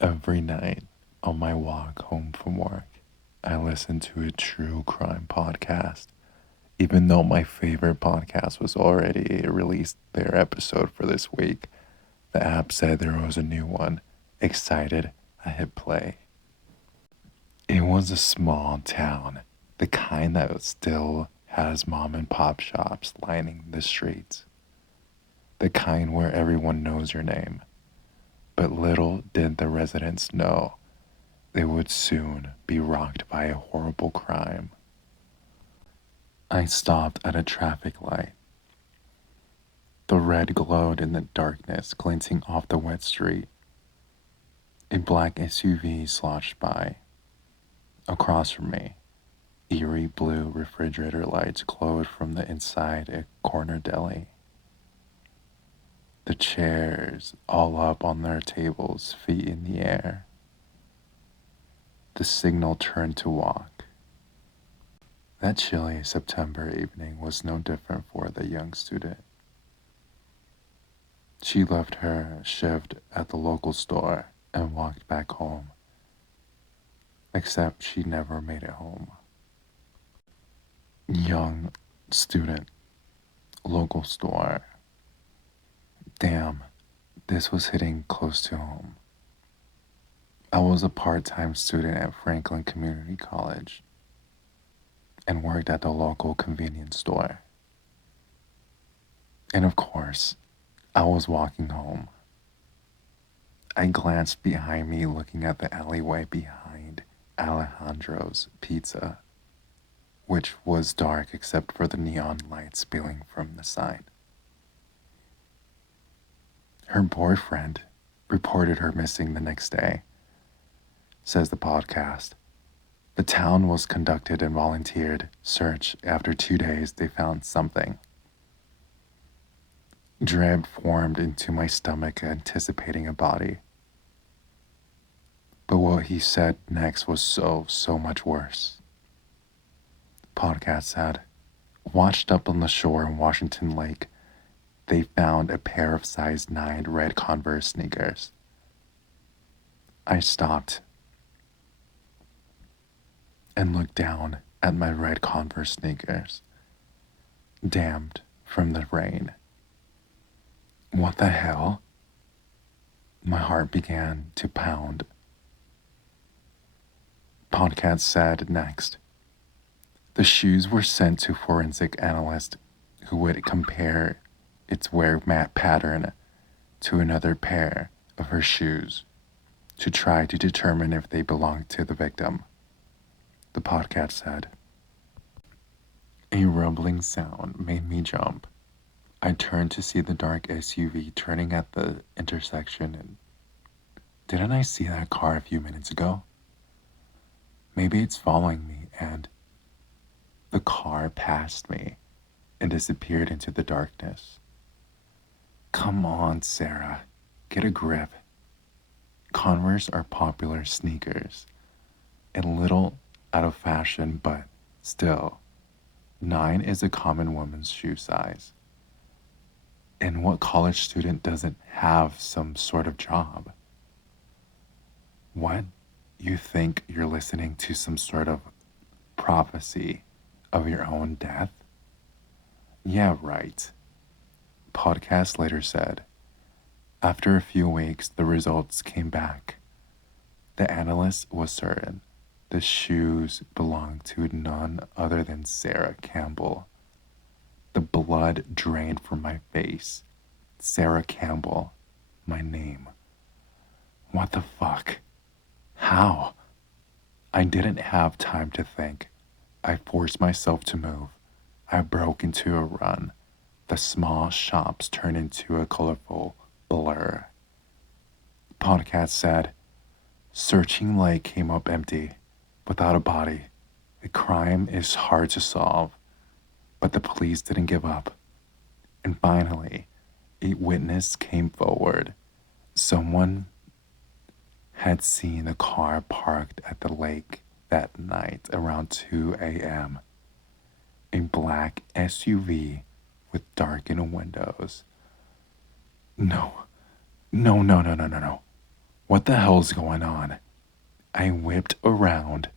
Every night on my walk home from work, I listen to a true crime podcast. Even though my favorite podcast was already released their episode for this week, the app said there was a new one. Excited, I hit play. It was a small town, the kind that still has mom and pop shops lining the streets, the kind where everyone knows your name. But little did the residents know they would soon be rocked by a horrible crime. I stopped at a traffic light. The red glowed in the darkness, glinting off the wet street. A black SUV sloshed by. Across from me, eerie blue refrigerator lights glowed from the inside a corner deli. The chairs all up on their tables, feet in the air. The signal turned to walk. That chilly September evening was no different for the young student. She left her shift at the local store and walked back home. Except she never made it home. Young student, local store. Damn, this was hitting close to home. I was a part-time student at Franklin Community College and worked at the local convenience store. And of course, I was walking home. I glanced behind me, looking at the alleyway behind Alejandro's Pizza, which was dark except for the neon lights spilling from the sign. Her boyfriend reported her missing the next day, says the podcast. The town was conducted and volunteered search. After 2 days, they found something. Dread formed into my stomach, anticipating a body. But what he said next was so much worse. Podcast said, washed up on the shore in Washington Lake, they found a pair of size 9 red Converse sneakers. I stopped and looked down at my red Converse sneakers, dammed from the rain. What the hell? My heart began to pound. Podcast said next, the shoes were sent to forensic analysts who would compare its wear mat pattern to another pair of her shoes to try to determine if they belonged to the victim. The podcast said, a rumbling sound made me jump. I turned to see the dark SUV turning at the intersection, and didn't I see that car a few minutes ago? Maybe it's following me, and the car passed me and disappeared into the darkness. Come on, Sarah, get a grip. Converse are popular sneakers, a little out of fashion, but still, 9 is a common woman's shoe size. And what college student doesn't have some sort of job? What? You think you're listening to some sort of prophecy of your own death? Yeah, right. Podcast later said, after a few weeks, the results came back. The analyst was certain the shoes belonged to none other than Sarah Campbell. The blood drained from my face. Sarah Campbell, my name. What the fuck? How? I didn't have time to think. I forced myself to move. I broke into a run. The small shops turned into a colorful blur. Podcast said, searching light came up empty, without a body. The crime is hard to solve, but the police didn't give up. And finally, a witness came forward. Someone had seen a car parked at the lake that night around 2 a.m. A black SUV with darkened windows. No. What the hell's going on? I whipped around.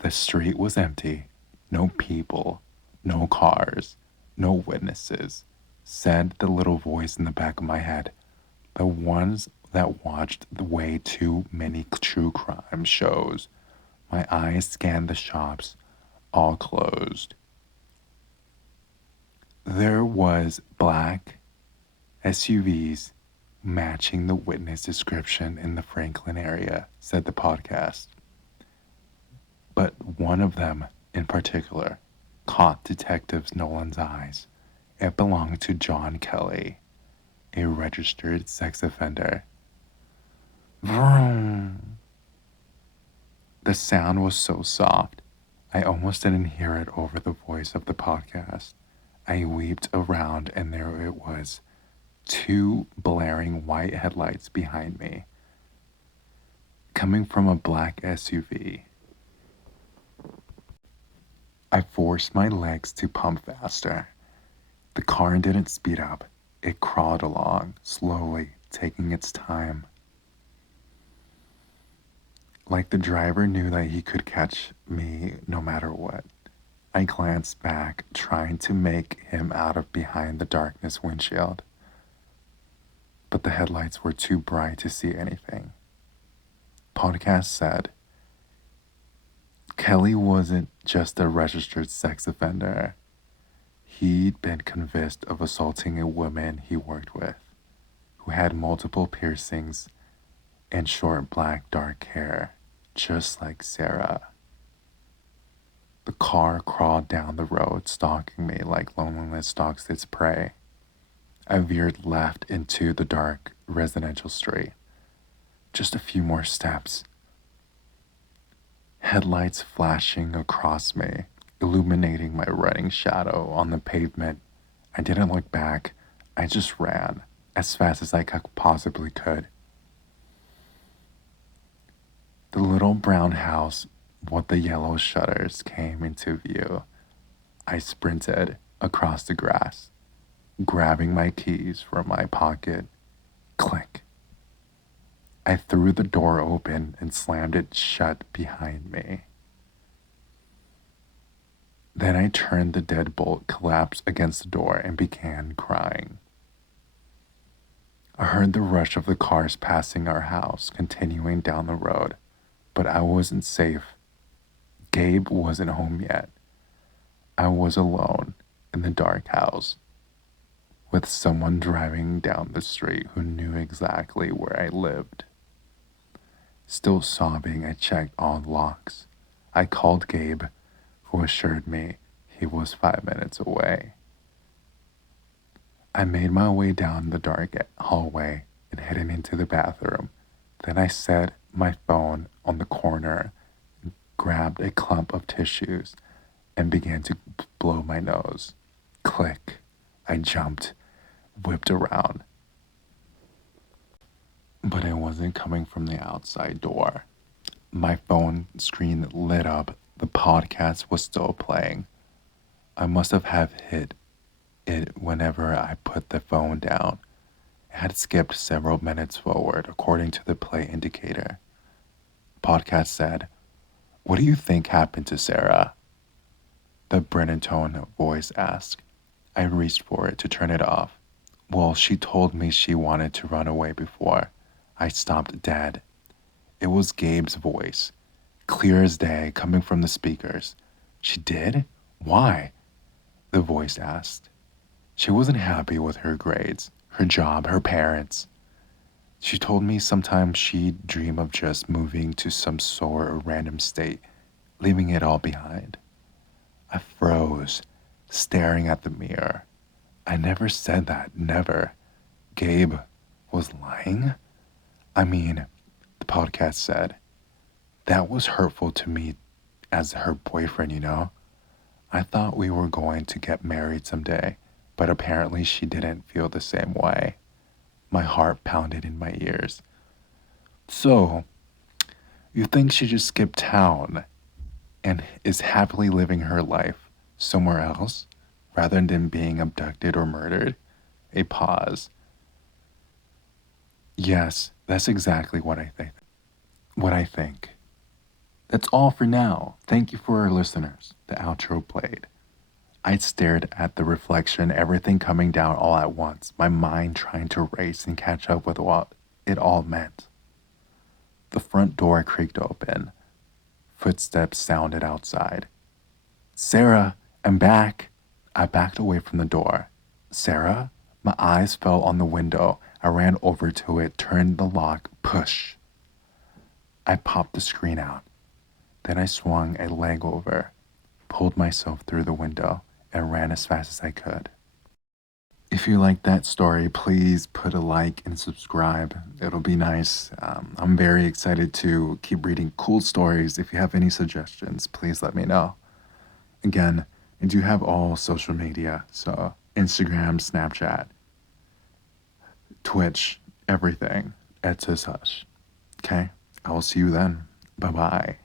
The street was empty. No people, no cars, no witnesses, said the little voice in the back of my head. The ones that watched way too many true crime shows. My eyes scanned the shops, all closed. There was black SUVs matching the witness description in the Franklin area, said the podcast. But one of them, in particular, caught Detective Nolan's eyes. It belonged to John Kelly, a registered sex offender. Vroom. The sound was so soft, I almost didn't hear it over the voice of the podcast. I weeped around, and there it was, two blaring white headlights behind me, coming from a black SUV. I forced my legs to pump faster. The car didn't speed up. It crawled along, slowly, taking its time. Like the driver knew that he could catch me no matter what. I glanced back, trying to make him out of behind the darkness windshield. But the headlights were too bright to see anything. Podcast said, Kelly wasn't just a registered sex offender. He'd been convicted of assaulting a woman he worked with, who had multiple piercings and short black dark hair, just like Sarah. The car crawled down the road, stalking me like loneliness stalks its prey. I veered left into the dark residential street. Just a few more steps. Headlights flashing across me, illuminating my running shadow on the pavement. I didn't look back. I just ran as fast as I possibly could. The little brown house with the yellow shutters came into view. I sprinted across the grass, grabbing my keys from my pocket. Click. I threw the door open and slammed it shut behind me. Then I turned the deadbolt, collapsed against the door, and began crying. I heard the rush of the cars passing our house, continuing down the road, but I wasn't safe. Gabe wasn't home yet. I was alone in the dark house, with someone driving down the street who knew exactly where I lived. Still sobbing, I checked all the locks. I called Gabe, who assured me he was 5 minutes away. I made my way down the dark hallway and headed into the bathroom. Then I set my phone on the corner, grabbed a clump of tissues, and began to blow my nose. Click. I jumped, whipped around. But it wasn't coming from the outside door. My phone screen lit up. The podcast was still playing. I must have hit it whenever I put the phone down. It had skipped several minutes forward, according to the play indicator. Podcast said, "What do you think happened to Sarah?" The Brennan-tone voice asked. I reached for it to turn it off. Well, she told me she wanted to run away before. I stopped dead. It was Gabe's voice, clear as day, coming from the speakers. She did? Why? The voice asked. She wasn't happy with her grades, her job, her parents. She told me sometimes she'd dream of just moving to some sort of random state, leaving it all behind. I froze, staring at the mirror. I never said that, never. Gabe was lying? I mean, the podcast said, that was hurtful to me as her boyfriend, you know? I thought we were going to get married someday, but apparently she didn't feel the same way. My heart pounded in my ears. So, you think she just skipped town and is happily living her life somewhere else rather than being abducted or murdered? A pause. Yes, the That's exactly what I think. What I think. That's all for now. Thank you for our listeners. The outro played. I stared at the reflection, everything coming down all at once, my mind trying to race and catch up with what it all meant. The front door creaked open. Footsteps sounded outside. Sarah, I'm back. I backed away from the door. Sarah? My eyes fell on the window. I ran over to it, turned the lock, push. I popped the screen out. Then I swung a leg over, pulled myself through the window, and ran as fast as I could. If you like that story, please put a like and subscribe. It'll be nice. I'm very excited to keep reading cool stories. If you have any suggestions, please let me know. Again, I do have all social media, so Instagram, Snapchat, Twitch, everything. Hush. Okay? I will see you then. Bye-bye.